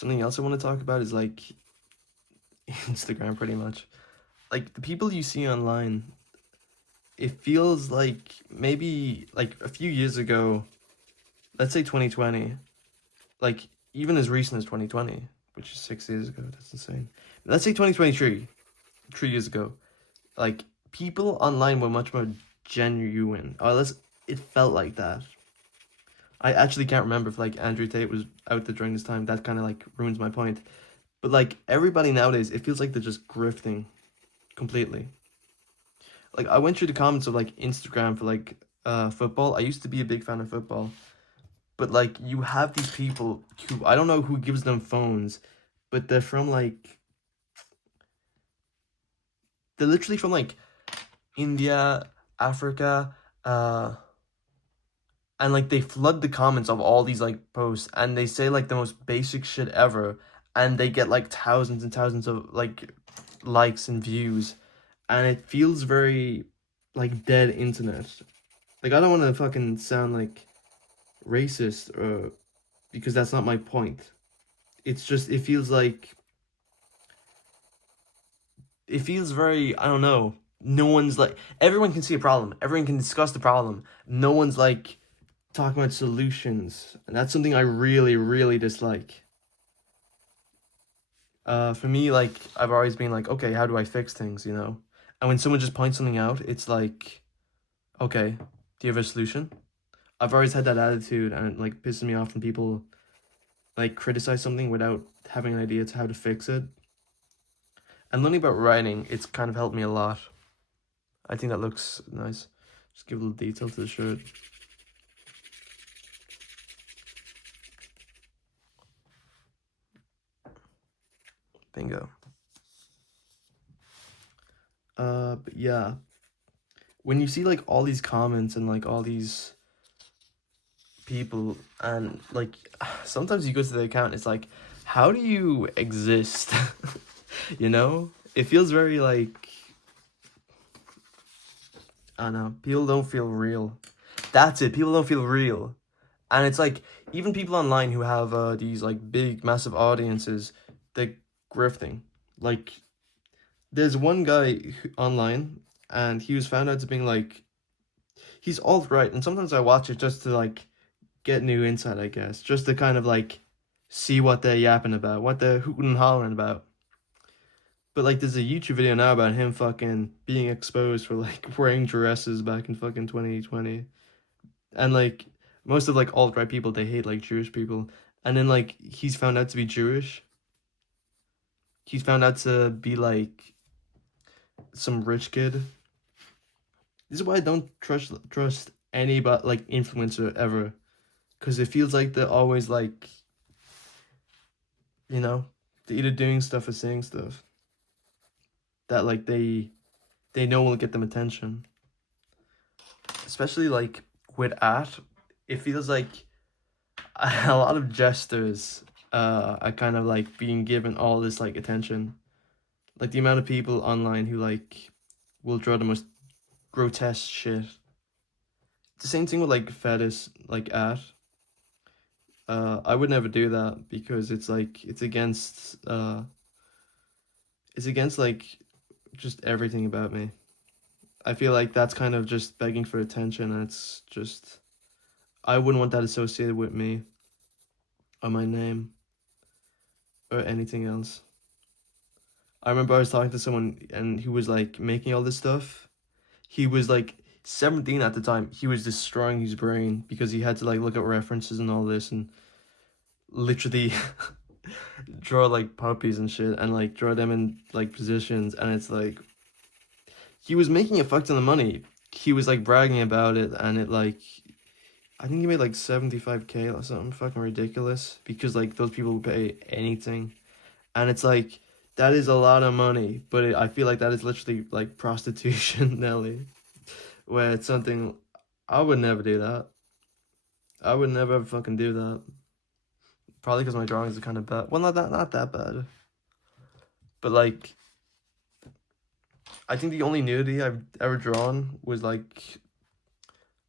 Something else I want to talk about is like Instagram, pretty much. Like the people you see online, it feels like maybe like a few years ago, let's say 2020, like even as recent as 2020, which is 6 years ago, that's insane. Let's say 2023, 3 years ago, like people online were much more genuine. Or let's, it felt like that. I actually can't remember if like Andrew Tate was out there during this time. That kind of like ruins my point. But like everybody nowadays, it feels like they're just grifting completely. Like I went through the comments of like Instagram for like football. I used to be a big fan of football. But like you have these people who I don't know who gives them phones, but they're literally from like India, Africa, and like they flood the comments of all these like posts and they say like the most basic shit ever and they get like thousands and thousands of like likes and views and it feels very like dead internet. Like I don't want to fucking sound like racist or because that's not my point. It's just it feels very, I don't know. No one's like, everyone can see a problem. Everyone can discuss the problem. No one's like talking about solutions. And that's something I really, really dislike. For me, like, I've always been like, okay, how do I fix things, you know? And when someone just points something out, it's like, okay, do you have a solution? I've always had that attitude and it like pisses me off when people like criticize something without having an idea to how to fix it. And learning about writing, it's kind of helped me a lot. I think that looks nice. Just give a little detail to the shirt. Bingo. But yeah. When you see like all these comments and like all these people and like sometimes you go to the account, it's like, how do you exist? You know? It feels very like I don't know, people don't feel real. That's it, people don't feel real. And it's like even people online who have these like big massive audiences, they're grifting. Like there's one guy online and he was found out to being like he's alt-right and sometimes I watch it just to like get new insight, I guess. Just to kind of like see what they're yapping about, what they're hooting and hollering about. But like there's a YouTube video now about him fucking being exposed for like wearing dresses back in fucking 2020. And like most of like alt-right people, they hate like Jewish people. And then like he's found out to be Jewish. He's found out to be like some rich kid. This is why I don't trust any but like influencer ever. Cause it feels like they're always like, you know, they're either doing stuff or saying stuff that like they know will get them attention. Especially like with art, it feels like a lot of jesters are kind of like being given all this like attention. Like the amount of people online who like will draw the most grotesque shit. It's the same thing with like fetish like art. I would never do that because it's like it's against like just everything about me. I feel like that's kind of just begging for attention and it's just I wouldn't want that associated with me or my name or anything else. I remember I was talking to someone and he was like making all this stuff. He was like 17 at the time. He was destroying his brain because he had to like look at references and all this and literally draw like puppies and shit and like draw them in like positions and it's like he was making a fuck ton of money. He was like bragging about it and it like I think he made like 75K or something fucking ridiculous because like those people would pay anything. And it's like that is a lot of money, but I feel like that is literally like prostitution, Nelly. Where it's something I would never do that. I would never ever fucking do that. Probably because my drawings are kind of bad. Well, not that bad. But like, I think the only nudity I've ever drawn was like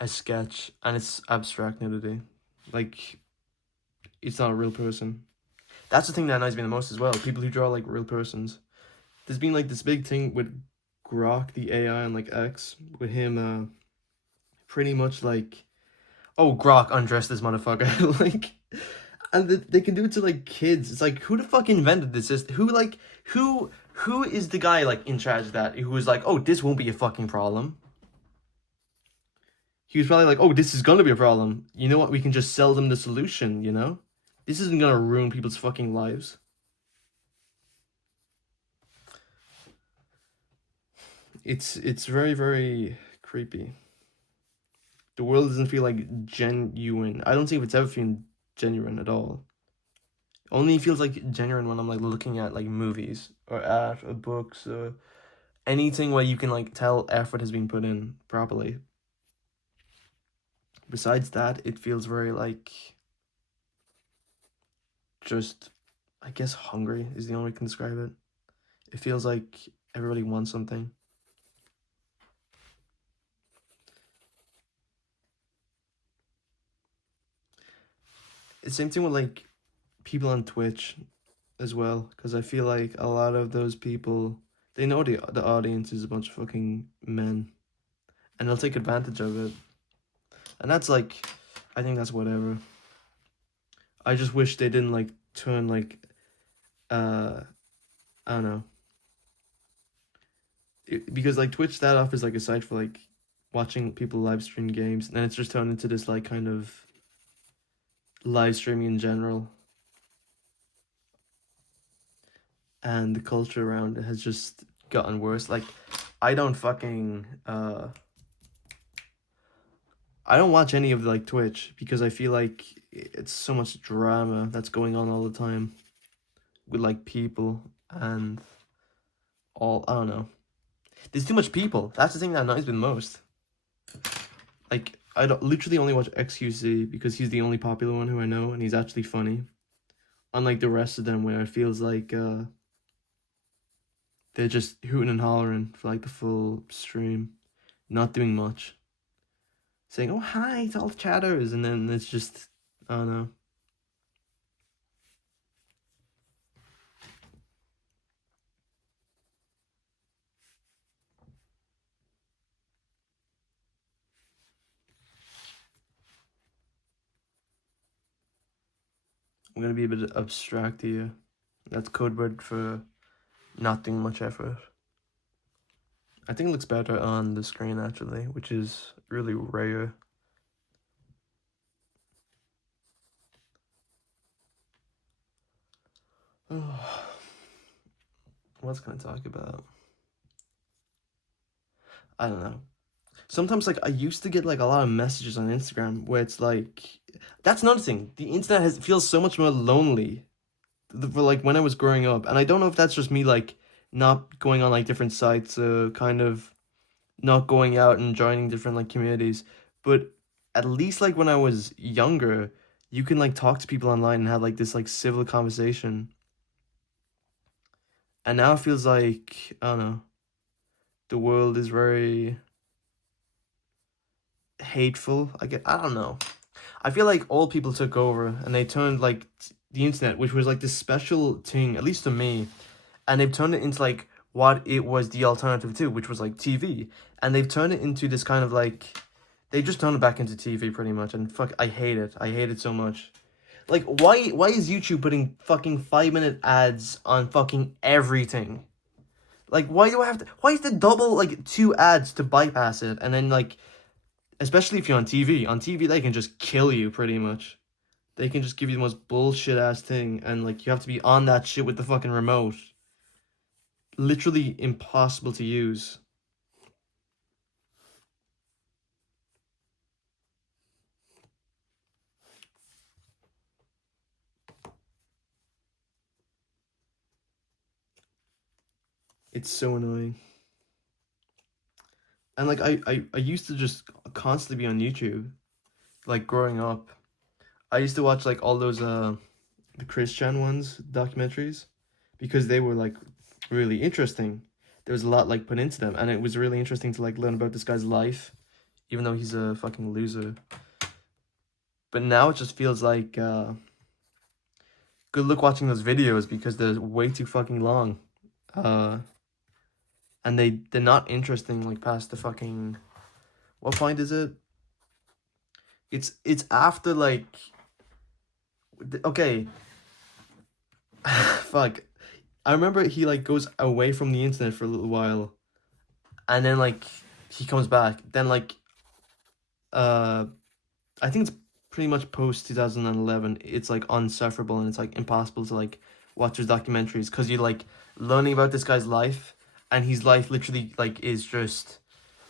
a sketch, and it's abstract nudity. Like, it's not a real person. That's the thing that annoys me the most as well. People who draw like real persons. There's been like this big thing with Grok, the AI, on like X, with him pretty much like, oh, Grok, undress this motherfucker. Like, and they can do it to like kids. It's like, who the fuck invented this system? Who is the guy like in charge of that? Who was like, oh, this won't be a fucking problem. He was probably like, oh, this is gonna be a problem. You know what? We can just sell them the solution. You know, this isn't gonna ruin people's fucking lives. It's very, very creepy. The world doesn't feel like genuine. I don't think it's ever feeling genuine at all. Only feels like genuine when I'm like looking at like movies or art or books or anything where you can like tell effort has been put in properly. Besides that, it feels very like just, I guess, hungry is the only way I can describe it. It feels like everybody wants something. It's same thing with like people on Twitch as well, because I feel like a lot of those people, they know the audience is a bunch of fucking men, and they'll take advantage of it. And that's like, I think that's whatever. I just wish they didn't like turn like, I don't know. Because like Twitch that off is like a site for like watching people live stream games, and then it's just turned into this like kind of live streaming in general. And the culture around it has just gotten worse. Like, I don't fucking I don't watch any of the like Twitch because I feel like it's so much drama that's going on all the time with like people and all, I don't know. There's too much people. That's the thing that annoys me the most. Like, I don't, literally only watch XQC because he's the only popular one who I know and he's actually funny. Unlike the rest of them where it feels like they're just hooting and hollering for like the full stream, not doing much. Saying, oh, hi to all the chatters, and then it's just, I don't know. I'm gonna be a bit abstract here. That's code word for not doing much effort. I think it looks better on the screen actually, which is really rare. What's gonna talk about? I don't know. Sometimes like I used to get like a lot of messages on Instagram where it's like, that's another thing. The internet feels so much more lonely for like when I was growing up, and I don't know if that's just me like not going on like different sites, kind of not going out and joining different like communities, but at least like when I was younger, you can like talk to people online and have like this like civil conversation. And now it feels like, I don't know, the world is very hateful. I don't know. I feel like old people took over and they turned like the internet, which was like this special thing, at least to me, and they've turned it into like what it was the alternative to, which was like TV. And they've turned it into this kind of like, they just turned it back into TV pretty much, and fuck, I hate it. I hate it so much. Like, why is YouTube putting fucking 5-minute ads on fucking everything? Like, why do I have to, why is the double, like, 2 ads to bypass it? And then, like, especially if you're on TV. On TV, they can just kill you, pretty much. They can just give you the most bullshit-ass thing, and, like, you have to be on that shit with the fucking remote. Literally impossible to use. It's so annoying. And like I used to just constantly be on YouTube, like growing up. I used to watch like all those the Christian ones, documentaries, because they were like really interesting. There was a lot like put into them, and it was really interesting to like learn about this guy's life, even though he's a fucking loser. But now it just feels like good luck watching those videos because they're way too fucking long. Uh, and they're not interesting like past the fucking, what point is it? It's after like, okay, fuck. I remember he like goes away from the internet for a little while, and then like he comes back. Then like uh, I think it's pretty much post 2011. It's like unsufferable and it's like impossible to like watch his documentaries because you're like learning about this guy's life, and his life literally like is just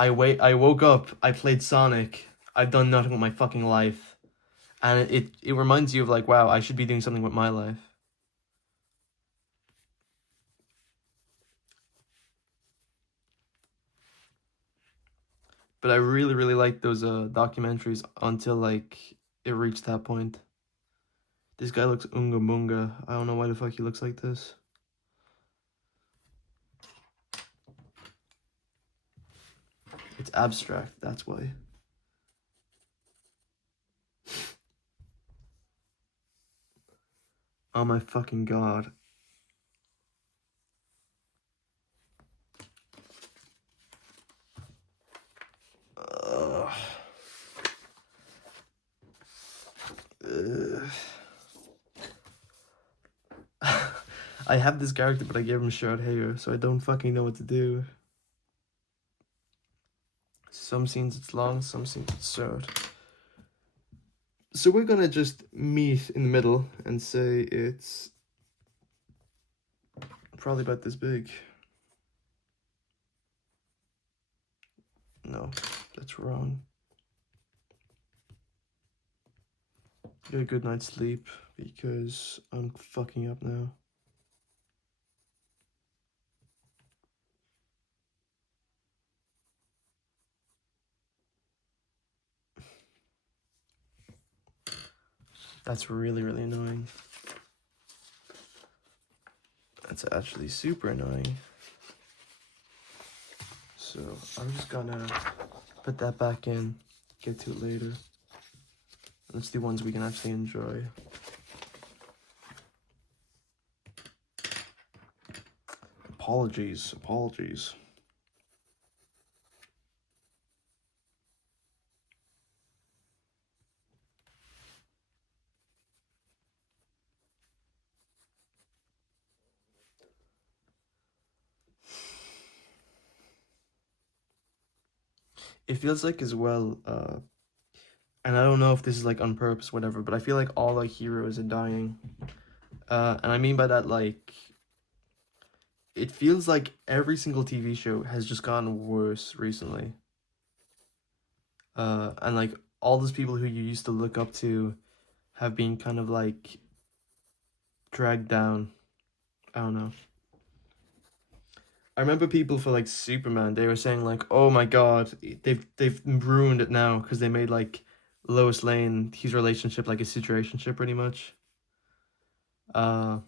I woke up, I played Sonic, I've done nothing with my fucking life, and it reminds you of like, wow, I should be doing something with my life. But I really really liked those documentaries until like it reached that point. This guy looks unga bunga. I don't know why the fuck he looks like this. It's abstract, that's why. Oh my fucking god. Ugh. Ugh. I have this character, but I gave him short hair, so I don't fucking know what to do. Some scenes it's long, some scenes it's short. So we're gonna just meet in the middle and say it's probably about this big. No, that's wrong. Get a good night's sleep because I'm fucking up now. That's really, really annoying. That's actually super annoying. So I'm just gonna put that back in, get to it later. Let's do ones we can actually enjoy. Apologies, apologies. It feels like as well, and I don't know if this is like on purpose, whatever, but I feel like all our heroes are dying. And I mean by that, like, it feels like every single TV show has just gotten worse recently. And like all those people who you used to look up to have been kind of like dragged down. I don't know. I remember people for like Superman, they were saying like, "Oh my God, they've ruined it now because they made like Lois Lane his relationship like a situationship pretty much." Uh,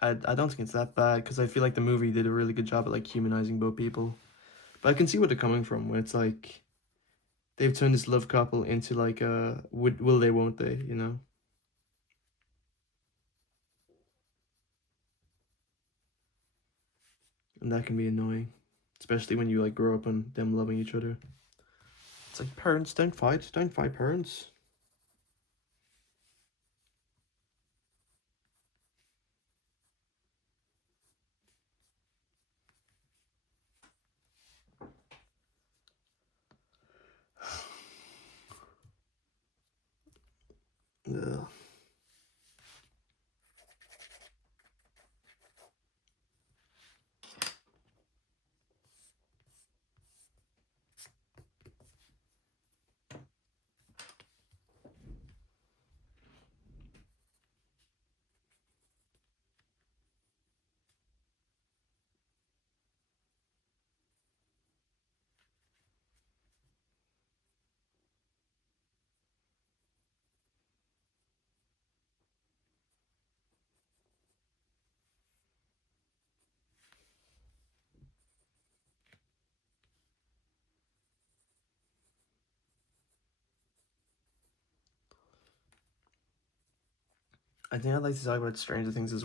I don't think it's that bad because I feel like the movie did a really good job at like humanizing both people. But I can see where they're coming from, where it's like they've turned this love couple into like a will they, won't they, you know? And that can be annoying, especially when you like grow up on them loving each other. It's like parents don't fight parents. Ugh. I think I'd like to talk about Stranger Things as